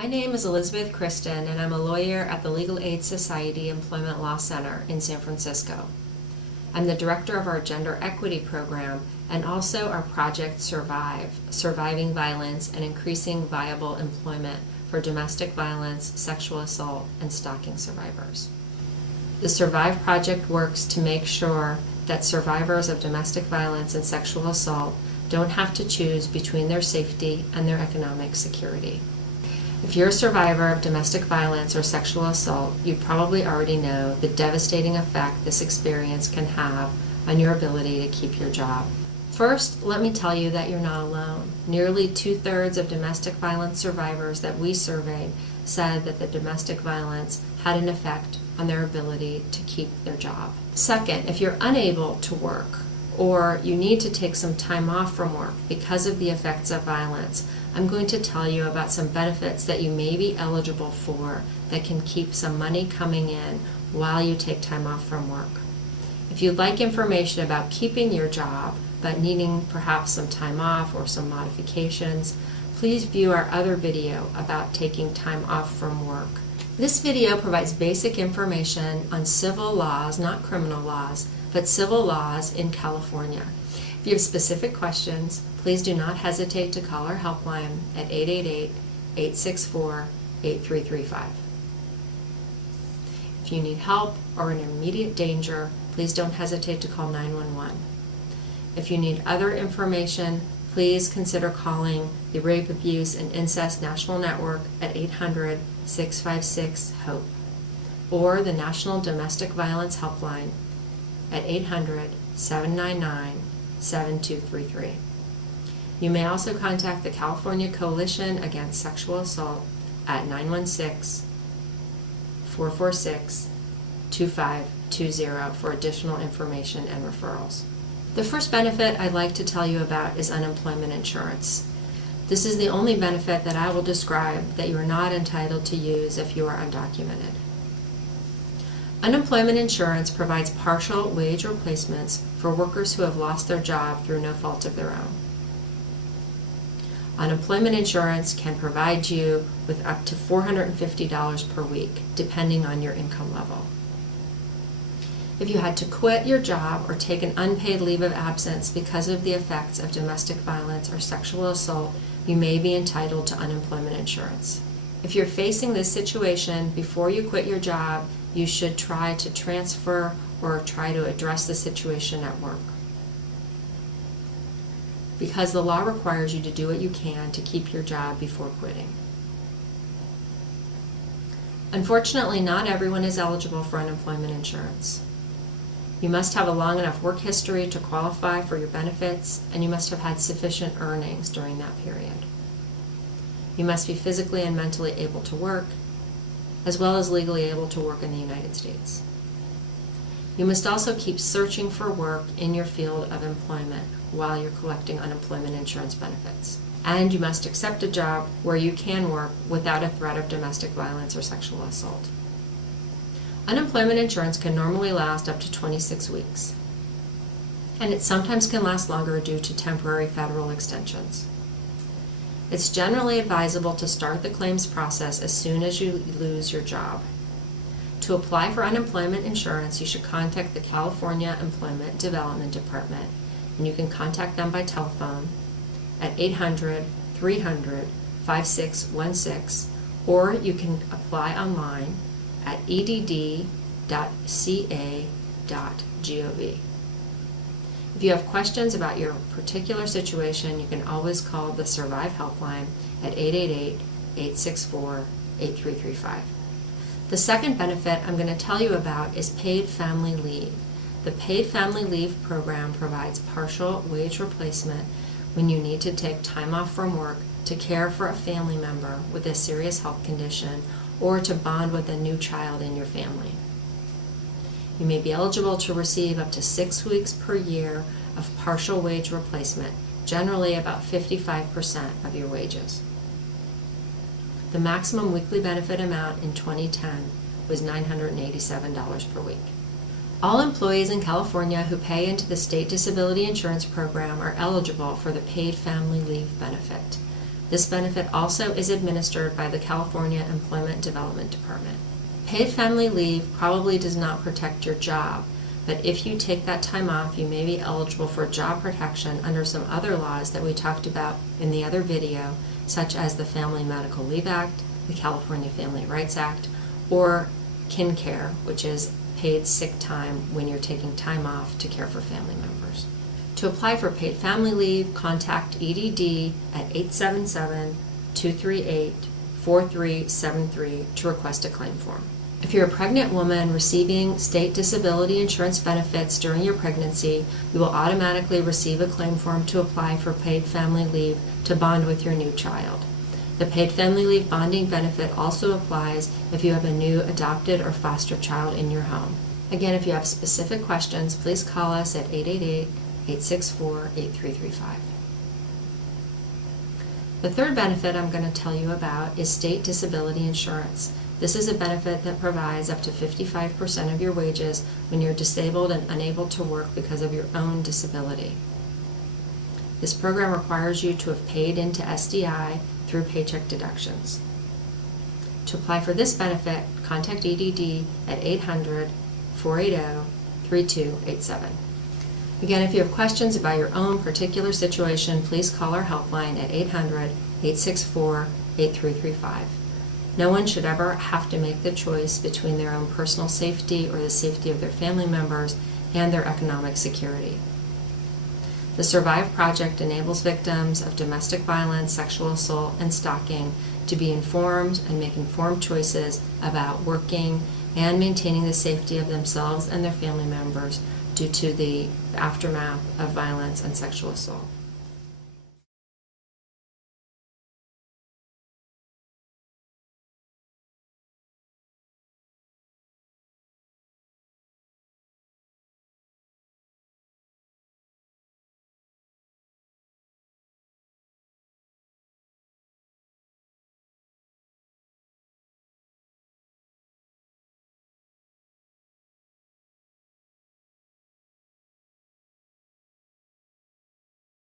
My name is Elizabeth Kristen, and I'm a lawyer at the Legal Aid Society Employment Law Center in San Francisco. I'm the director of our Gender Equity Program and also our Project Survive, Surviving Violence and Increasing Viable Employment for Domestic Violence, Sexual Assault, and Stalking Survivors. The Survive Project works to make sure that survivors of domestic violence and sexual assault don't have to choose between their safety and their economic security. If you're a survivor of domestic violence or sexual assault, you probably already know the devastating effect this experience can have on your ability to keep your job. First, let me tell you that you're not alone. Nearly 2/3 of domestic violence survivors that we surveyed said that the domestic violence had an effect on their ability to keep their job. Second, if you're unable to work or you need to take some time off from work because of the effects of violence, I'm going to tell you about some benefits that you may be eligible for that can keep some money coming in while you take time off from work. If you'd like information about keeping your job but needing perhaps some time off or some modifications, please view our other video about taking time off from work. This video provides basic information on civil laws, not criminal laws, but civil laws in California. If you have specific questions, please do not hesitate to call our helpline at 888-864-8335. If you need help or are in immediate danger, please don't hesitate to call 911. If you need other information, please consider calling the Rape, Abuse, and Incest National Network at 800-656-HOPE or the National Domestic Violence Helpline at 800-799-7233. You may also contact the California Coalition Against Sexual Assault at 916-446-2520 for additional information and referrals. The first benefit I'd like to tell you about is unemployment insurance. This is the only benefit that I will describe that you are not entitled to use if you are undocumented. Unemployment insurance provides partial wage replacements for workers who have lost their job through no fault of their own. Unemployment insurance can provide you with up to $450 per week, depending on your income level. If you had to quit your job or take an unpaid leave of absence because of the effects of domestic violence or sexual assault, you may be entitled to unemployment insurance. If you're facing this situation before you quit your job, you should try to transfer or try to address the situation at work, because the law requires you to do what you can to keep your job before quitting. Unfortunately, not everyone is eligible for unemployment insurance. You must have a long enough work history to qualify for your benefits, and you must have had sufficient earnings during that period. You must be physically and mentally able to work, as well as legally able to work in the United States. You must also keep searching for work in your field of employment while you're collecting unemployment insurance benefits. And you must accept a job where you can work without a threat of domestic violence or sexual assault. Unemployment insurance can normally last up to 26 weeks, and it sometimes can last longer due to temporary federal extensions. It's generally advisable to start the claims process as soon as you lose your job. To apply for unemployment insurance, you should contact the California Employment Development Department, and you can contact them by telephone at 800-300-5616, or you can apply online at edd.ca.gov. If you have questions about your particular situation, you can always call the Survive Helpline at 888-864-8335. The second benefit I'm going to tell you about is paid family leave. The paid family leave program provides partial wage replacement when you need to take time off from work to care for a family member with a serious health condition or to bond with a new child in your family. You may be eligible to receive up to 6 weeks per year of partial wage replacement, generally about 55% of your wages. The maximum weekly benefit amount in 2010 was $987 per week. All employees in California who pay into the state disability insurance program are eligible for the paid family leave benefit. This benefit also is administered by the California Employment Development Department. Paid family leave probably does not protect your job, but if you take that time off, you may be eligible for job protection under some other laws that we talked about in the other video, such as the Family Medical Leave Act, the California Family Rights Act, or kin care, which is paid sick time when you're taking time off to care for family members. To apply for paid family leave, contact EDD at 877-238-4373 to request a claim form. If you're a pregnant woman receiving state disability insurance benefits during your pregnancy, you will automatically receive a claim form to apply for paid family leave to bond with your new child. The paid family leave bonding benefit also applies if you have a new adopted or foster child in your home. Again, if you have specific questions, please call us at 888-864-8335. The third benefit I'm going to tell you about is state disability insurance. This is a benefit that provides up to 55% of your wages when you're disabled and unable to work because of your own disability. This program requires you to have paid into SDI through paycheck deductions. To apply for this benefit, contact EDD at 800-480-3287. Again, if you have questions about your own particular situation, please call our helpline at 800-864-8335. No one should ever have to make the choice between their own personal safety or the safety of their family members and their economic security. The Survive Project enables victims of domestic violence, sexual assault, and stalking to be informed and make informed choices about working and maintaining the safety of themselves and their family members due to the aftermath of violence and sexual assault.